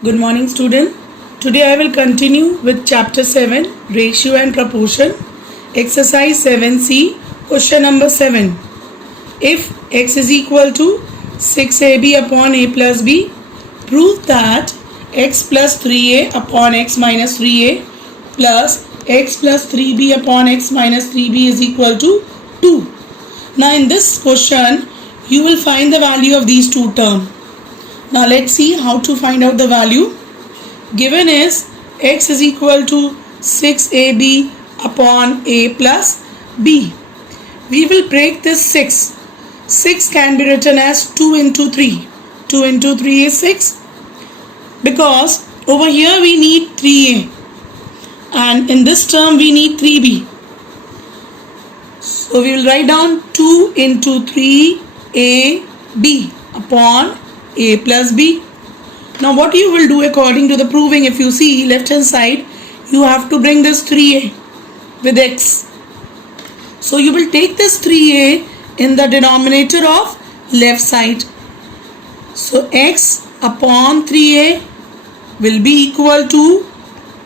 Good morning, student. Today I will continue with chapter 7, ratio and proportion. Exercise 7C, question number 7. If x is equal to 6ab upon a plus b, prove that x plus 3a upon x minus 3a plus x plus 3b upon x minus 3b is equal to 2. Now in this question, you will find the value of these two terms. Now let's see how to find out the value. Given is x is equal to 6ab upon a plus b. We will break this 6. 6 can be written as 2 into 3. 2 into 3 is 6. Because over here we need 3a. And in this term we need 3b. So we will write down 2 into 3ab upon a plus b. Now what you will do according to the proving, if you see left hand side, you have to bring this 3a with x. So you will take this 3a in the denominator of left side. So x upon 3a will be equal to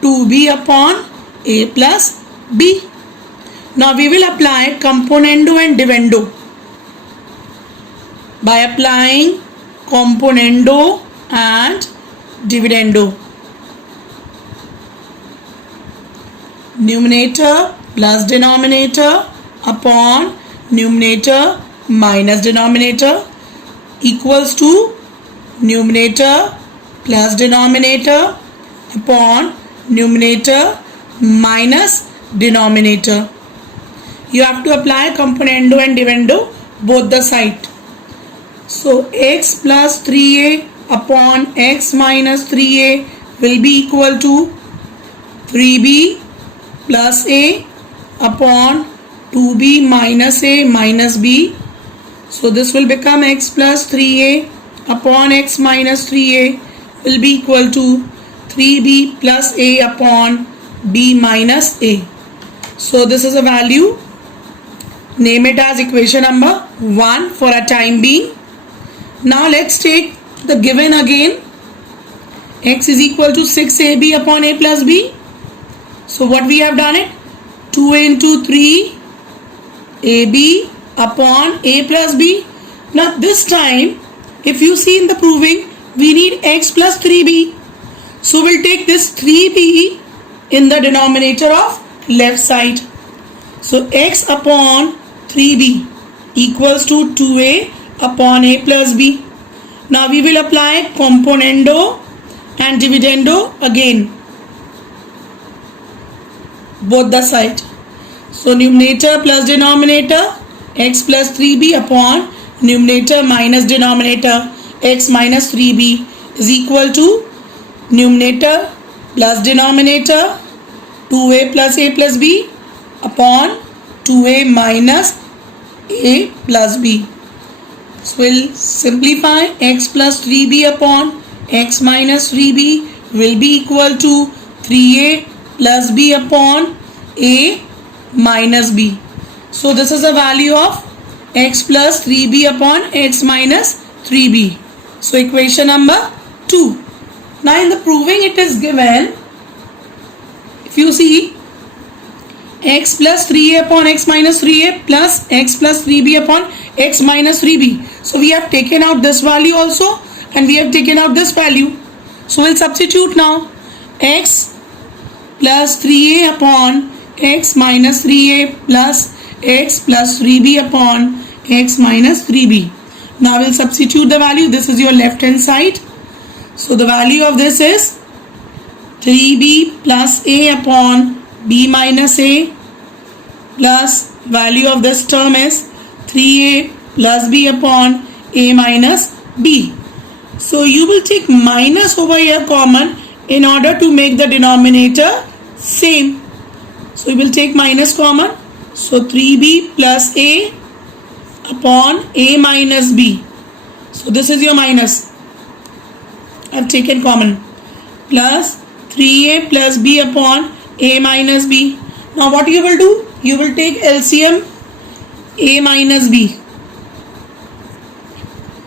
2b upon a plus b. Now we will apply componendo and dividendo. By applying componendo and dividendo, numerator plus denominator upon numerator minus denominator equals to numerator plus denominator upon numerator minus denominator. You have to apply componendo and dividendo both the side. So x plus 3a upon x minus 3a will be equal to 3b plus a upon 2b minus a minus b. So this will become x plus 3a upon x minus 3a will be equal to 3b plus a upon b minus a. So this is a value. Name it as equation number 1 for a time being. Now let's take the given again. X is equal to 6ab upon a plus b. So what we have done it? 2 into 3ab upon a plus b. Now this time, if you see in the proving, we need x plus 3b. So we'll take this 3b in the denominator of left side. So x upon 3b equals to 2a upon a plus b. Now we will apply componendo and dividendo again, both the side. So numerator plus denominator, x plus 3b upon numerator minus denominator, x minus 3b is equal to numerator plus denominator 2a plus a plus b upon 2a minus a plus b. So we'll simplify. X plus 3b upon x minus 3b will be equal to 3a plus b upon a minus b. So this is a value of x plus 3b upon x minus 3b. So equation number 2. Now in the proving it is given, if you see, x plus 3a upon x minus 3a plus x plus 3b upon x minus 3b. So we have taken out this value also and we have taken out this value. So we'll substitute now. X plus 3a upon x minus 3a plus x plus 3b upon x minus 3b. Now we'll substitute the value. This is your left hand side. So the value of this is 3b plus a upon b minus a plus value of this term is 3a plus b upon a minus b. So you will take minus over here common in order to make the denominator same. So you will take minus common. So 3b plus a upon a minus b. So this is your minus. I have taken common. Plus 3a plus b upon a minus b. Now what you will do? You will take LCM a minus b.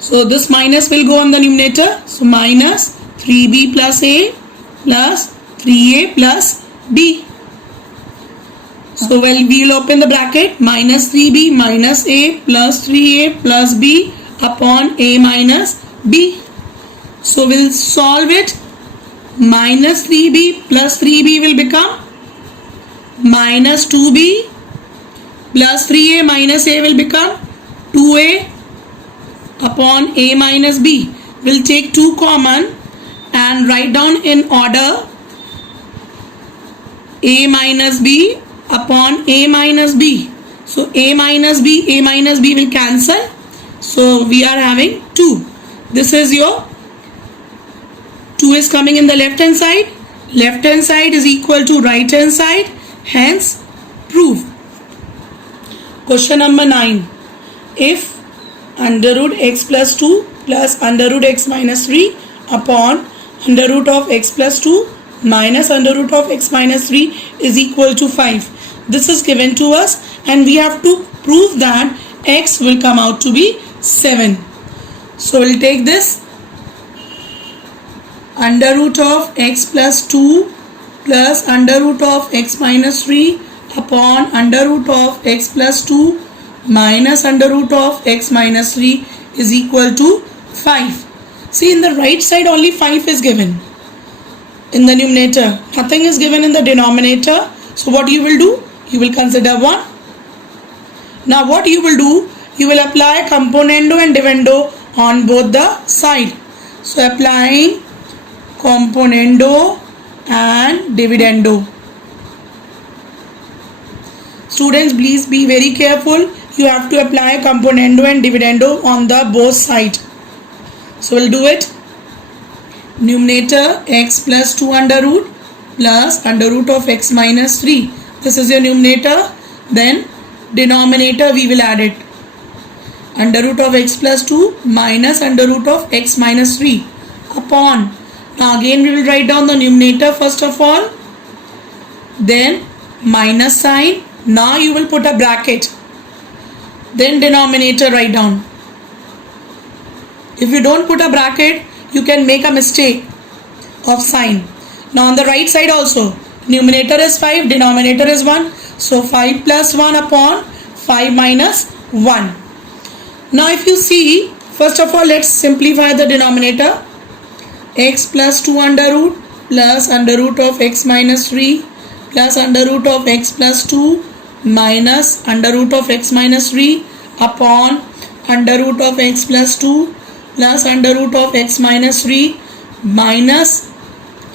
So this minus will go on the numerator. So minus 3b plus a plus 3a plus b. So we will open the bracket, minus 3b minus a plus 3a plus b upon a minus b. So we'll solve it. Minus 3b plus 3b will become minus 2b plus 3a minus a will become 2a upon a minus b. We'll take 2 common and write down in order a minus b upon a minus b. So a minus b will cancel. So we are having 2. This is your 2 is coming in the left hand side. Left hand side is equal to right hand side. Hence prove. Question number 9. If under root x plus 2 plus under root x minus 3 upon under root of x plus 2 minus under root of x minus 3 is equal to 5. This is given to us and we have to prove that x will come out to be 7. So we'll take this under root of x plus 2 plus under root of x minus 3 upon under root of x plus 2 minus under root of x minus 3 is equal to 5. See, in the right side only 5 is given in the numerator. Nothing is given in the denominator. So what you will do? You will consider 1. Now what you will do? You will apply componendo and dividendo on both the side. So applying componendo and dividendo. Students, please be very careful. You have to apply componendo and dividendo on the both sides. So we'll do it. Numerator x plus 2 under root plus under root of x minus 3. This is your numerator. Then denominator we will add it. Under root of x plus 2 minus under root of x minus 3 upon. Now again we will write down the numerator first of all. Then minus sign. Now you will put a bracket. Then denominator write down. If you don't put a bracket, you can make a mistake of sign. Now on the right side also, numerator is 5, denominator is 1. So 5 plus 1 upon 5 minus 1. Now if you see, first of all let's simplify the denominator. X plus 2 under root plus under root of x minus 3 plus under root of x plus 2 minus under root of x minus 3 upon under root of x plus 2 plus under root of x minus 3 minus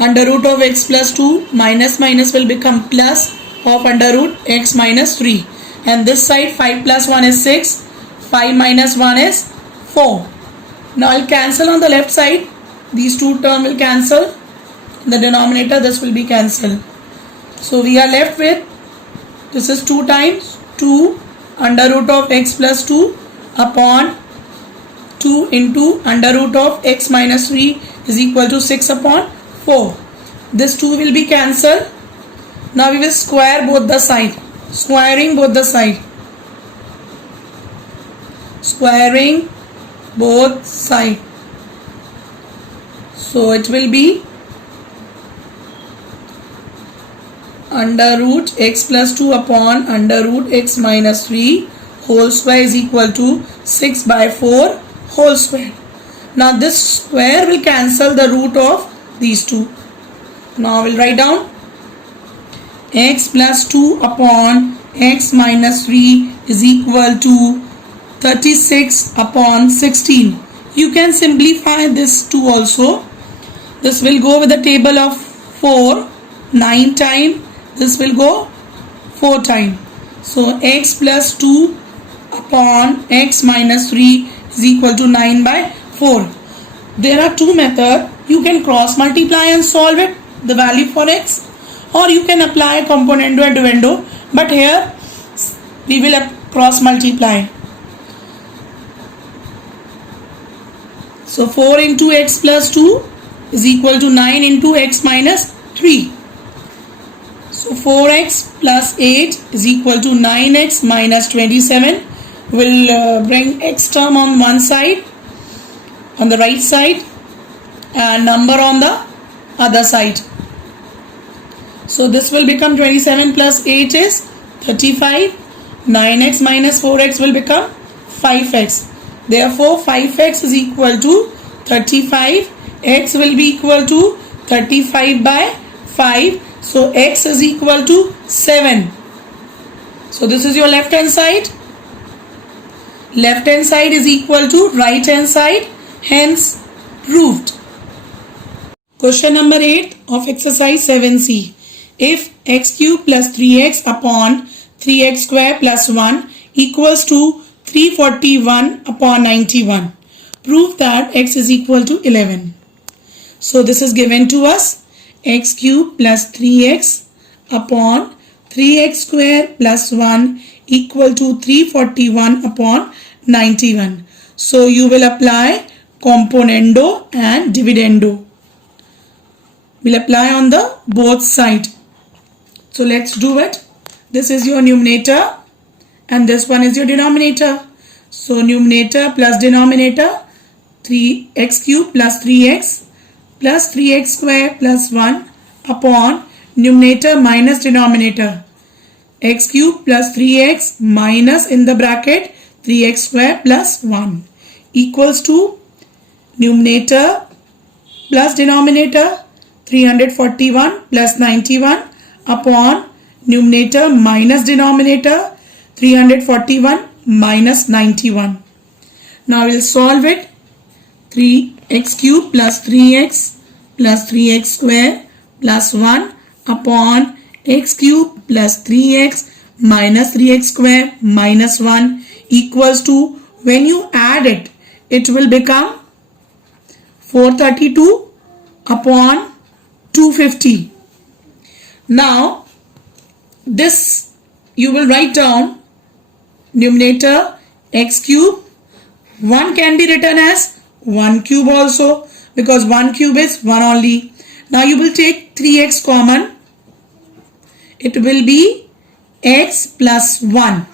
under root of x plus 2 minus will become plus of under root x minus 3. And this side 5 plus 1 is 6. 5 minus 1 is 4. Now I'll cancel on the left side. These two terms will cancel. In the denominator this will be cancelled. So we are left with, this is 2 times 2 under root of x plus 2 upon 2 into under root of x minus 3 is equal to 6 upon 4. This 2 will be cancelled. Now we will square both the side. Squaring both the side. Squaring both side. So it will be under root x plus 2 upon under root x minus 3 whole square is equal to 6 by 4 whole square. Now this square will cancel the root of these two. Now I will write down x plus 2 upon x minus 3 is equal to 36 upon 16. You can simplify this 2 also. This will go with the table of 4 9 times. This will go 4 times. So x plus 2 upon x minus 3 is equal to 9 by 4. There are two methods. You can cross multiply and solve it, the value for x, or you can apply componendo and dividendo, but here we will cross multiply. So 4 into x plus 2 is equal to 9 into x minus 3. So 4x plus 8 is equal to 9x minus 27. We'll bring x term on one side, on the right side. and number on the other side. So this will become 27 plus 8 is 35. 9x minus 4x will become 5x. Therefore 5x is equal to 35. X will be equal to 35 by 5. So x is equal to 7. So this is your left hand side. Left hand side is equal to right hand side. Hence proved. Question number 8 of exercise 7c. If x cube plus 3x upon 3x square plus 1 equals to 341 upon 91. Prove that x is equal to 11. So this is given to us, x cube plus 3x upon 3x square plus 1 equal to 341 upon 91. So you will apply componendo and dividendo. We'll apply on the both side. So let's do it. This is your numerator and this one is your denominator. So numerator plus denominator, 3x cube plus 3x plus 3x square plus 1 upon numerator minus denominator, x cube plus 3x minus in the bracket 3x square plus 1 equals to numerator plus denominator 341 plus 91 upon numerator minus denominator 341 minus 91. Now we'll solve it. 3x cube plus 3x plus 3x square plus 1 upon x cube plus 3x minus 3x square minus 1 equals to, when you add it, it will become 432 upon 250. Now this you will write down numerator x cube. 1 can be written as 1 cube also, because 1 cube is 1 only. Now you will take 3x common. It will be x plus 1.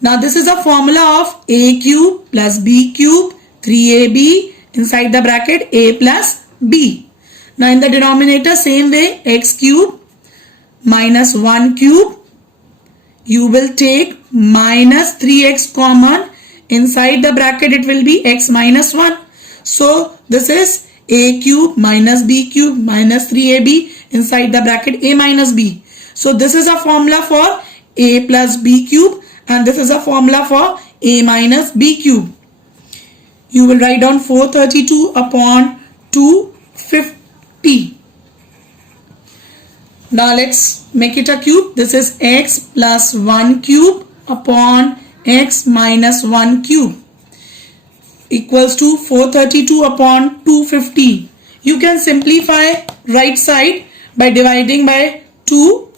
Now this is a formula of a cube plus b cube, 3ab inside the bracket a plus b. Now in the denominator, same way, x cube minus 1 cube, you will take minus 3x common. Inside the bracket it will be x minus 1. So this is a cube minus b cube minus 3ab inside the bracket a minus b. So this is a formula for a plus b cube and this is a formula for a minus b cube. You will write down 432 upon 250. Now let's make it a cube. This is x plus 1 cube upon x minus 1 cube equals to 432 upon 250. You can simplify right side by dividing by 2.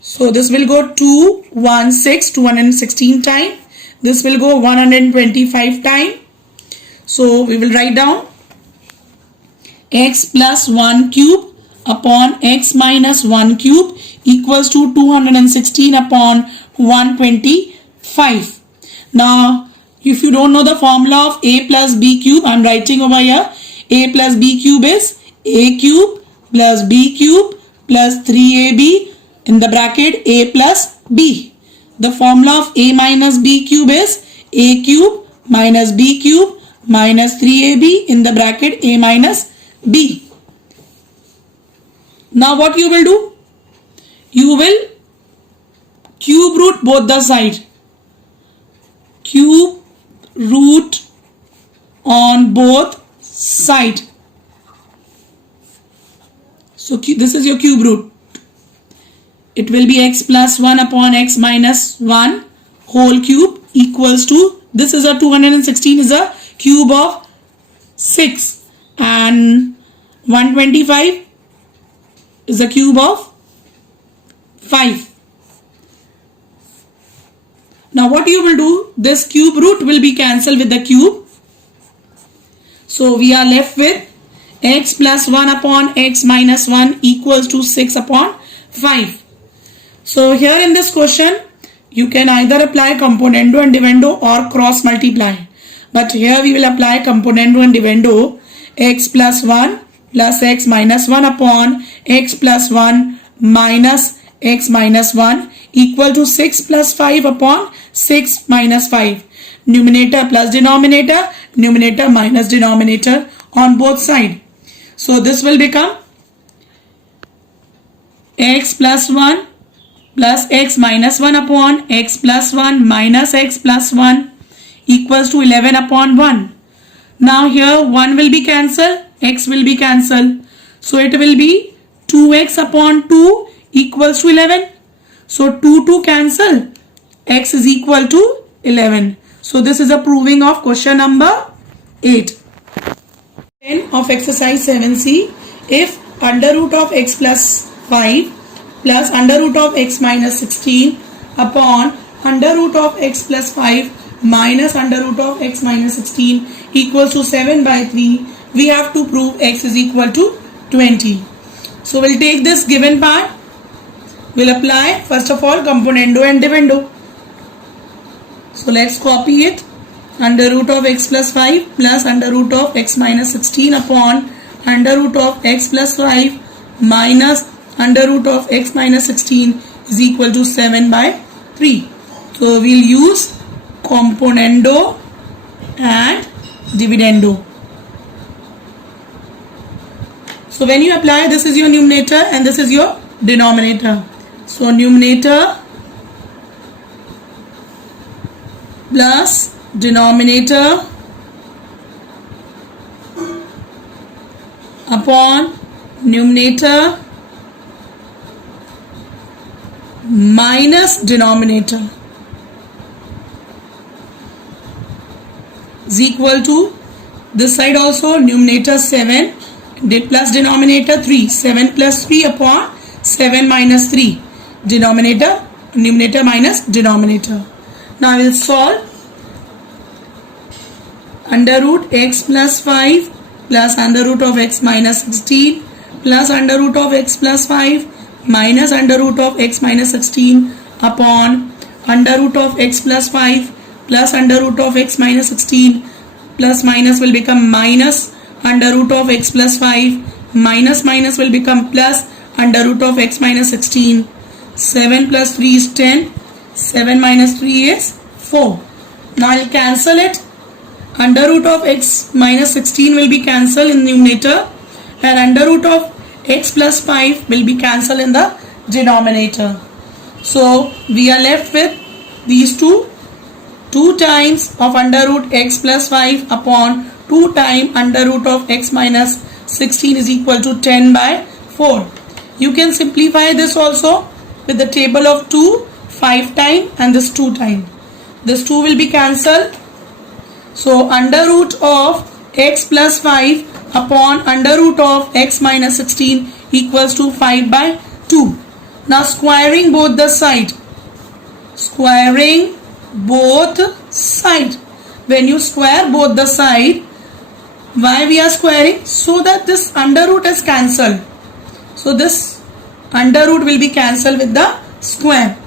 So this will go 216 time. This will go 125 time. So we will write down x plus 1 cube upon x minus 1 cube equals to 216 upon 125. Now if you don't know the formula of a plus b cube, I am writing over here. A plus b cube is a cube plus b cube plus 3ab in the bracket a plus b. The formula of a minus b cube is a cube minus b cube minus 3ab in the bracket a minus b. Now what you will do? You will cube root both the side. Cube root on both side. So this is your cube root. It will be x plus 1 upon x minus 1 whole cube equals to, this is a 216 is a cube of 6 and 125 is a cube of 5. Now what you will do, this cube root will be cancelled with the cube. So we are left with x plus 1 upon x minus 1 equals to 6 upon 5. So here in this question, you can either apply componendo and dividendo or cross multiply. But here we will apply componendo and dividendo, x plus 1 plus x minus 1 upon x plus 1 minus x minus 1 equal to 6 plus 5 upon 6 minus 5. Numerator plus denominator, numerator minus denominator on both sides. So this will become x plus 1 plus x minus 1 upon x plus 1 minus x plus 1 equals to 11 upon 1. Now here 1 will be cancelled, x will be cancelled. So it will be 2x upon 2 equals to 11. So 2 cancel, x is equal to 11. So this is a proving of question number 8. 10 of exercise 7c. If under root of x plus 5 plus under root of x minus 16 upon under root of x plus 5 minus under root of x minus 16 equals to 7 by 3, we have to prove x is equal to 20. So we'll take this given part. We'll apply first of all componendo and dividendo. So let's copy it. Under root of x plus 5 plus under root of x minus 16 upon under root of x plus 5 minus under root of x minus 16 is equal to 7 by 3. So we'll use componendo and dividendo. So when you apply, this is your numerator and this is your denominator. So numerator plus denominator upon numerator minus denominator is equal to this side also numerator 7 plus denominator 3. 7 plus 3 upon 7 minus 3. Denominator, numerator minus denominator. Now we will solve. Under root x plus 5 plus under root of x minus 16 plus under root of x plus 5 minus under root of x minus 16 upon under root of x plus 5 plus under root of x minus 16 plus minus will become minus under root of x plus 5 minus minus will become plus under root of x minus 16. 7 plus 3 is 10. 7 minus 3 is 4. Now I will cancel it. Under root of x minus 16 will be cancelled in numerator and under root of x plus 5 will be cancelled in the denominator. So we are left with these two. 2 times of under root x plus 5 upon 2 times under root of x minus 16 is equal to 10 by 4. You can simplify this also with the table of 2, 5 times and this 2 times. This 2 will be cancelled. So under root of x plus 5 upon under root of x minus 16 equals to 5 by 2. Now squaring both the side. Squaring both side. When you square both the side, why we are squaring? So that this under root is cancelled. So this under root will be cancelled with the square.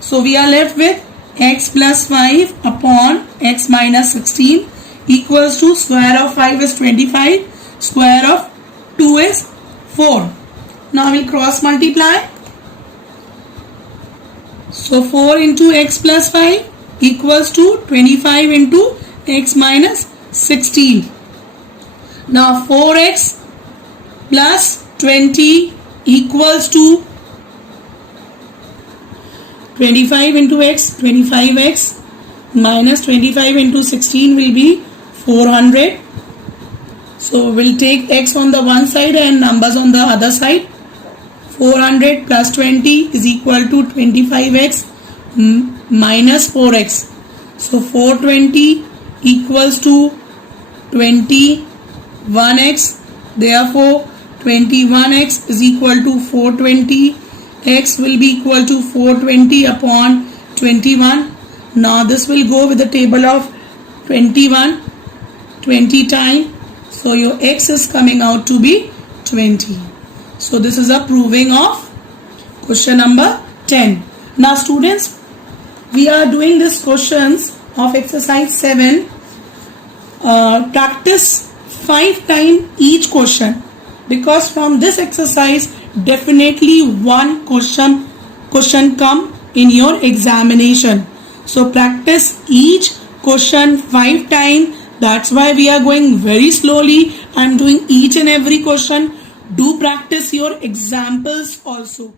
So we are left with x plus 5 upon x minus 16 equals to square of 5 is 25, square of 2 is 4. Now we will cross multiply. So 4 into x plus 5 equals to 25 into x minus 16. Now 4x plus 20 equals to 25 into x, 25x minus 25 into 16 will be 400. So we'll take x on the one side and numbers on the other side. 400 plus 20 is equal to 25x minus 4x. So 420 equals to 21x. Therefore 21x is equal to 420. X will be equal to 420 upon 21. Now this will go with the table of 21 20 times. So your x is coming out to be 20. So this is a proving of question number 10. Now students, we are doing these questions of exercise 7. Practice 5 times each question, because from this exercise definitely one question come in your examination. So practice each question 5 times. That's why we are going very slowly. I am doing each and every question. Do practice your examples also.